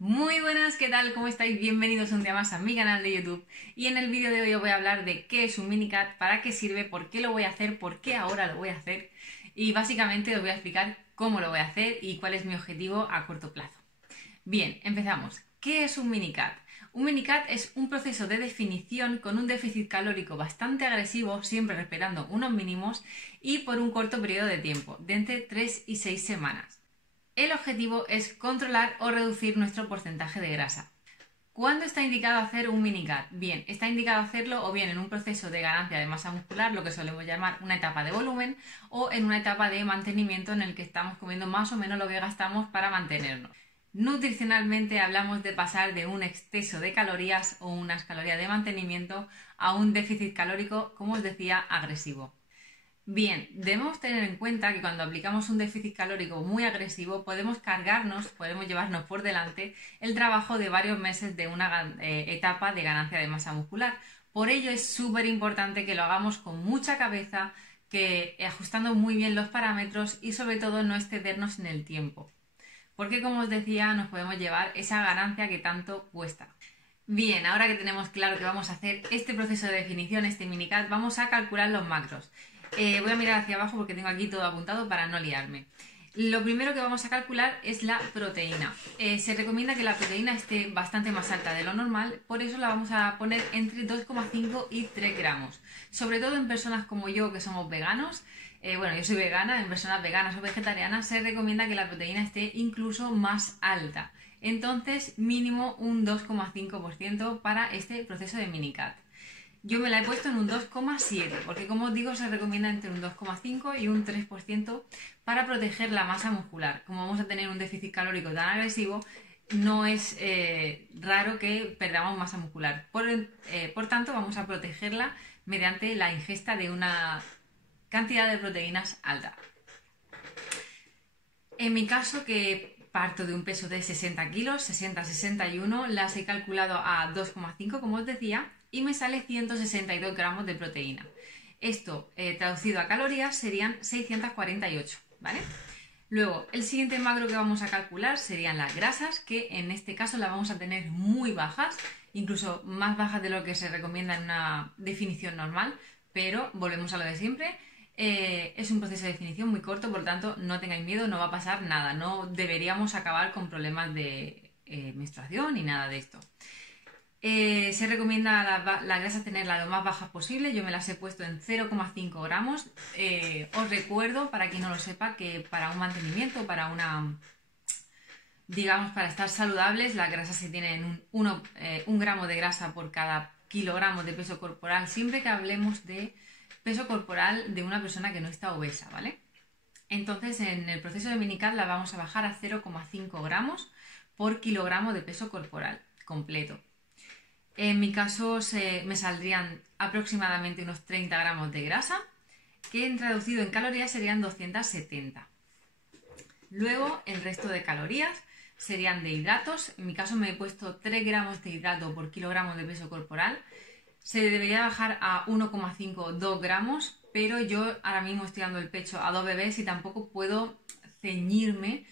Muy buenas, ¿qué tal? ¿Cómo estáis? Bienvenidos un día más a mi canal de YouTube. Y en el vídeo de hoy os voy a hablar de qué es un minicut, para qué sirve, por qué lo voy a hacer, por qué ahora lo voy a hacer. Y básicamente os voy a explicar cómo lo voy a hacer y cuál es mi objetivo a corto plazo. Bien, empezamos. ¿Qué es un minicut? Un minicut es un proceso de definición con un déficit calórico bastante agresivo, siempre respetando unos mínimos y por un corto periodo de tiempo, de entre 3 y 6 semanas. El objetivo es controlar o reducir nuestro porcentaje de grasa. ¿Cuándo está indicado hacer un minicut? Bien, está indicado hacerlo o bien en un proceso de ganancia de masa muscular, lo que solemos llamar una etapa de volumen, o en una etapa de mantenimiento en el que estamos comiendo más o menos lo que gastamos para mantenernos. Nutricionalmente hablamos de pasar de un exceso de calorías o unas calorías de mantenimiento a un déficit calórico, como os decía, agresivo. Bien, debemos tener en cuenta que cuando aplicamos un déficit calórico muy agresivo podemos llevarnos por delante el trabajo de varios meses de una etapa de ganancia de masa muscular. Por ello es súper importante que lo hagamos con mucha cabeza, que ajustando muy bien los parámetros y sobre todo no excedernos en el tiempo. Porque como os decía, nos podemos llevar esa ganancia que tanto cuesta. Bien, ahora que tenemos claro que vamos a hacer este proceso de definición, este minicut, vamos a calcular los macros. Voy a mirar hacia abajo porque tengo aquí todo apuntado para no liarme. Lo primero que vamos a calcular es la proteína. Se recomienda que la proteína esté bastante más alta de lo normal, por eso la vamos a poner entre 2,5 y 3 gramos. Sobre todo en personas como yo que somos veganos, bueno, yo soy vegana, en personas veganas o vegetarianas se recomienda que la proteína esté incluso más alta. Entonces, mínimo un 2,5% para este proceso de minicut. Yo me la he puesto en un 2,7, porque como os digo, se recomienda entre un 2,5 y un 3% para proteger la masa muscular. Como vamos a tener un déficit calórico tan agresivo, no es raro que perdamos masa muscular. Por tanto, vamos a protegerla mediante la ingesta de una cantidad de proteínas alta. En mi caso, que parto de un peso de 60 kilos, 60-61, las he calculado a 2,5, como os decía, y me sale 162 gramos de proteína. Esto, traducido a calorías, serían 648, ¿vale? Luego, el siguiente macro que vamos a calcular serían las grasas, que en este caso las vamos a tener muy bajas, incluso más bajas de lo que se recomienda en una definición normal, pero volvemos a lo de siempre. Es un proceso de definición muy corto, por lo tanto no tengáis miedo, no va a pasar nada, no deberíamos acabar con problemas de menstruación ni nada de esto. Se recomienda las grasas tenerlas lo más bajas posible, yo me las he puesto en 0,5 gramos. Os recuerdo, para quien no lo sepa, que para un mantenimiento, digamos, para estar saludables, las grasas se tienen un gramo de grasa por cada kilogramo de peso corporal, siempre que hablemos de peso corporal de una persona que no está obesa, ¿vale? Entonces, en el proceso de minicut la vamos a bajar a 0,5 gramos por kilogramo de peso corporal completo. En mi caso me saldrían aproximadamente unos 30 gramos de grasa, que traducido en calorías serían 270. Luego, el resto de calorías serían de hidratos. En mi caso me he puesto 3 gramos de hidrato por kilogramo de peso corporal. Se debería bajar a 1,5-2 gramos, pero yo ahora mismo estoy dando el pecho a 2 bebés y tampoco puedo ceñirme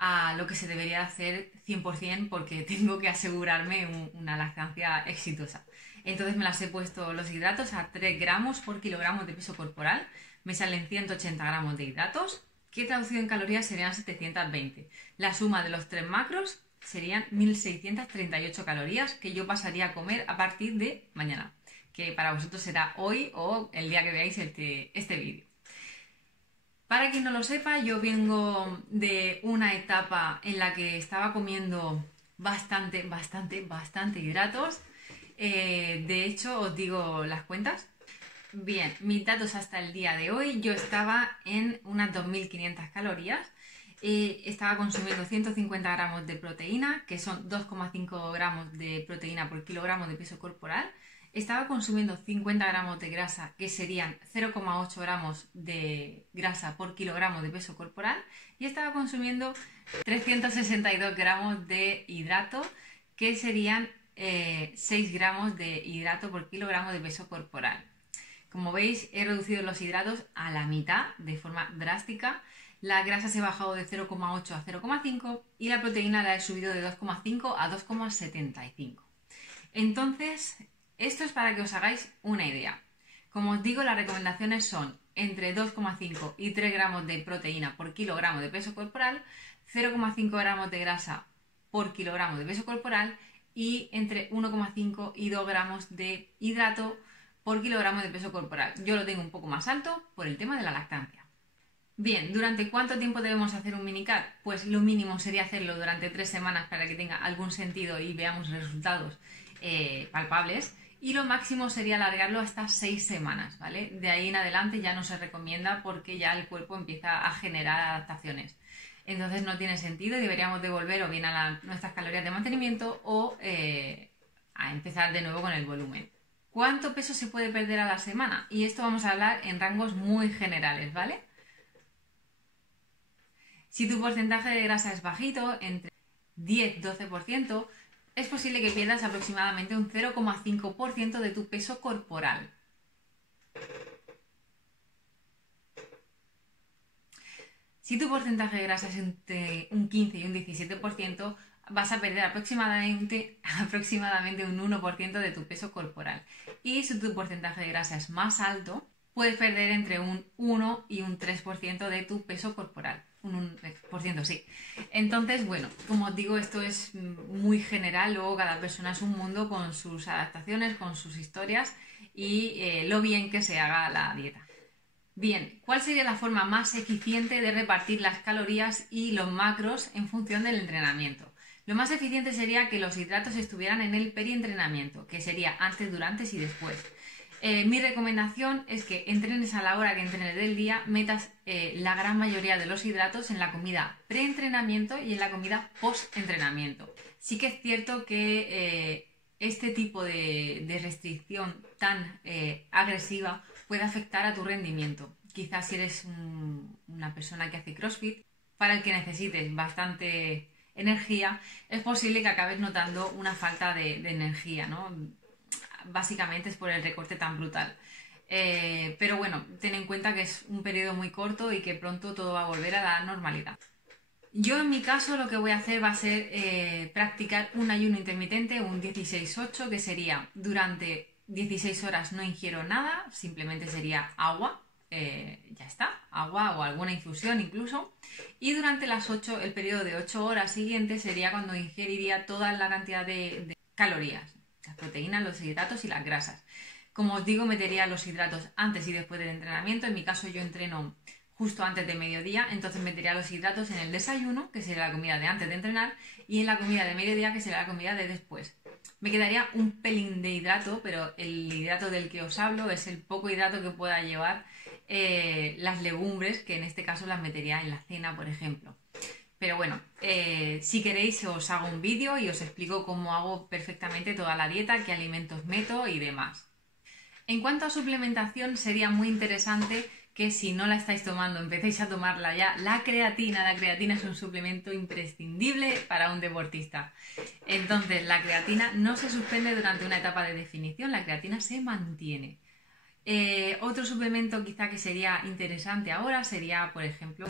a lo que se debería hacer 100% porque tengo que asegurarme una lactancia exitosa. Entonces me las he puesto los hidratos a 3 gramos por kilogramo de peso corporal. Me salen 180 gramos de hidratos, que traducido en calorías serían 720. La suma de los 3 macros serían 1638 calorías que yo pasaría a comer a partir de mañana, que para vosotros será hoy o el día que veáis este vídeo. Para quien no lo sepa, yo vengo de una etapa en la que estaba comiendo bastante hidratos. De hecho, os digo las cuentas. Bien, mis datos hasta el día de hoy, yo estaba en unas 2.500 calorías. Estaba consumiendo 150 gramos de proteína, que son 2,5 gramos de proteína por kilogramo de peso corporal. Estaba consumiendo 50 gramos de grasa, que serían 0,8 gramos de grasa por kilogramo de peso corporal. Y estaba consumiendo 362 gramos de hidrato, que serían 6 gramos de hidrato por kilogramo de peso corporal. Como veis, he reducido los hidratos a la mitad de forma drástica. la grasa se ha bajado de 0,8 a 0,5 y la proteína la he subido de 2,5 a 2,75. Entonces, esto es para que os hagáis una idea. Como os digo, las recomendaciones son entre 2,5 y 3 gramos de proteína por kilogramo de peso corporal, 0,5 gramos de grasa por kilogramo de peso corporal y entre 1,5 y 2 gramos de hidrato por kilogramo de peso corporal. Yo lo tengo un poco más alto por el tema de la lactancia. Bien, ¿durante cuánto tiempo debemos hacer un minicut? Pues lo mínimo sería hacerlo durante 3 semanas para que tenga algún sentido y veamos resultados palpables. Y lo máximo sería alargarlo hasta 6 semanas, ¿vale? De ahí en adelante ya no se recomienda porque ya el cuerpo empieza a generar adaptaciones. Entonces no tiene sentido y deberíamos de volver o bien a nuestras calorías de mantenimiento o a empezar de nuevo con el volumen. ¿Cuánto peso se puede perder a la semana? Y esto vamos a hablar en rangos muy generales, ¿vale? Si tu porcentaje de grasa es bajito, entre 10-12%, es posible que pierdas aproximadamente un 0,5% de tu peso corporal. Si tu porcentaje de grasa es entre un 15 y un 17%, vas a perder aproximadamente un 1% de tu peso corporal. Y si tu porcentaje de grasa es más alto, puedes perder entre un 1 y un 3% de tu peso corporal. Un 1%, sí. Entonces, bueno, como os digo, esto es muy general, luego cada persona es un mundo con sus adaptaciones, con sus historias y lo bien que se haga la dieta. Bien, ¿cuál sería la forma más eficiente de repartir las calorías y los macros en función del entrenamiento? Lo más eficiente sería que los hidratos estuvieran en el perientrenamiento, que sería antes, durante y después. Mi recomendación es que entrenes a la hora que entrenes del día, metas la gran mayoría de los hidratos en la comida preentrenamiento y en la comida postentrenamiento. Sí que es cierto que este tipo de restricción tan agresiva puede afectar a tu rendimiento. Quizás si eres una persona que hace CrossFit, para el que necesites bastante energía, es posible que acabes notando una falta de energía, ¿no? Básicamente es por el recorte tan brutal. Pero bueno, ten en cuenta que es un periodo muy corto y que pronto todo va a volver a la normalidad. Yo en mi caso lo que voy a hacer va a ser practicar un ayuno intermitente, un 16-8, que sería durante 16 horas no ingiero nada, simplemente sería agua, ya está, agua o alguna infusión incluso. Y durante el periodo de 8 horas siguientes sería cuando ingeriría toda la cantidad de calorías, las proteínas, los hidratos y las grasas. Como os digo, metería los hidratos antes y después del entrenamiento. En mi caso yo entreno justo antes de mediodía, entonces metería los hidratos en el desayuno, que sería la comida de antes de entrenar, y en la comida de mediodía, que sería la comida de después. Me quedaría un pelín de hidrato, pero el hidrato del que os hablo es el poco hidrato que pueda llevar las legumbres, que en este caso las metería en la cena, por ejemplo. Pero bueno, si queréis os hago un vídeo y os explico cómo hago perfectamente toda la dieta, qué alimentos meto y demás. En cuanto a suplementación, sería muy interesante que si no la estáis tomando, empecéis a tomarla ya. La creatina es un suplemento imprescindible para un deportista. Entonces, la creatina no se suspende durante una etapa de definición, la creatina se mantiene. Otro suplemento quizá que sería interesante ahora sería, por ejemplo,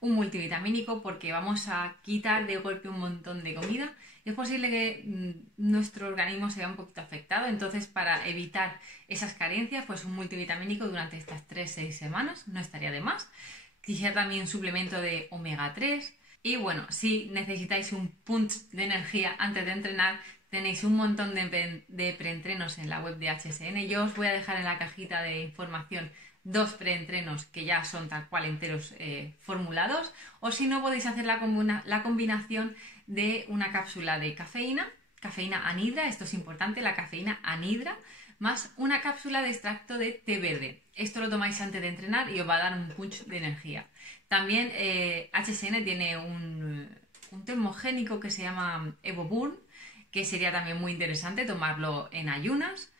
un multivitamínico, porque vamos a quitar de golpe un montón de comida. Es posible que nuestro organismo se vea un poquito afectado, entonces para evitar esas carencias, pues un multivitamínico durante estas 3-6 semanas no estaría de más. Quizá también un suplemento de omega 3. Y bueno, si necesitáis un punch de energía antes de entrenar, tenéis un montón de preentrenos en la web de HSN. Yo os voy a dejar en la cajita de información 2 preentrenos que ya son tal cual enteros formulados, o si no podéis hacer la combinación de una cápsula de cafeína anhidra, esto es importante, la cafeína anhidra, más una cápsula de extracto de té verde. Esto lo tomáis antes de entrenar y os va a dar un punch de energía. También HSN tiene un termogénico que se llama EvoBurn, que sería también muy interesante tomarlo en ayunas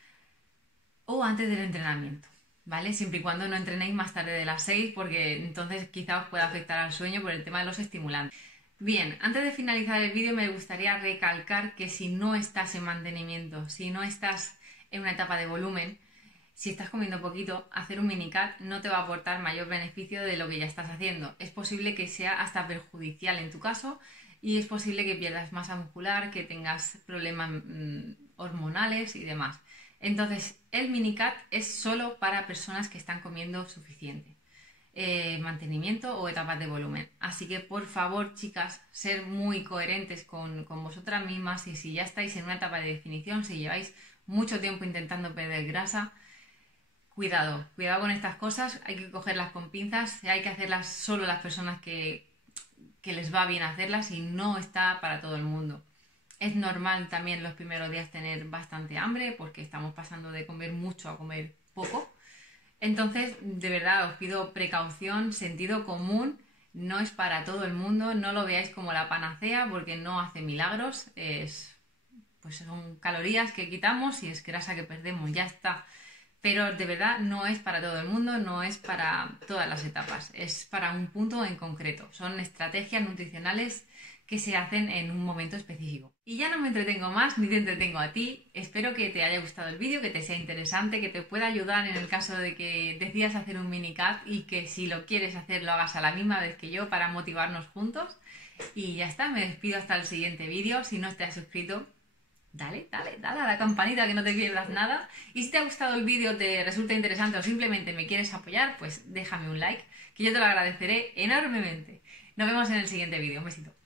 o antes del entrenamiento, ¿vale? Siempre y cuando no entrenéis más tarde de las 6, porque entonces quizá os pueda afectar al sueño por el tema de los estimulantes. Bien, antes de finalizar el vídeo me gustaría recalcar que si no estás en mantenimiento, si no estás en una etapa de volumen, si estás comiendo poquito, hacer un minicut no te va a aportar mayor beneficio de lo que ya estás haciendo. Es posible que sea hasta perjudicial en tu caso y es posible que pierdas masa muscular, que tengas problemas hormonales y demás. Entonces, el minicut es solo para personas que están comiendo suficiente. Mantenimiento o etapas de volumen. Así que por favor, chicas, ser muy coherentes con vosotras mismas y si ya estáis en una etapa de definición, si lleváis mucho tiempo intentando perder grasa, cuidado con estas cosas, hay que cogerlas con pinzas, hay que hacerlas solo las personas que les va bien hacerlas y no está para todo el mundo. Es normal también los primeros días tener bastante hambre porque estamos pasando de comer mucho a comer poco. Entonces, de verdad, os pido precaución, sentido común, no es para todo el mundo, no lo veáis como la panacea porque no hace milagros, pues son calorías que quitamos y es grasa que perdemos, ya está. Pero de verdad no es para todo el mundo, no es para todas las etapas, es para un punto en concreto. Son estrategias nutricionales que se hacen en un momento específico. Y ya no me entretengo más, ni te entretengo a ti. Espero que te haya gustado el vídeo, que te sea interesante, que te pueda ayudar en el caso de que decidas hacer un minicut y que si lo quieres hacer lo hagas a la misma vez que yo para motivarnos juntos. Y ya está, me despido hasta el siguiente vídeo. Si no te has suscrito, dale a la campanita que no te pierdas nada. Y si te ha gustado el vídeo, te resulta interesante o simplemente me quieres apoyar, pues déjame un like, que yo te lo agradeceré enormemente. Nos vemos en el siguiente vídeo. Un besito.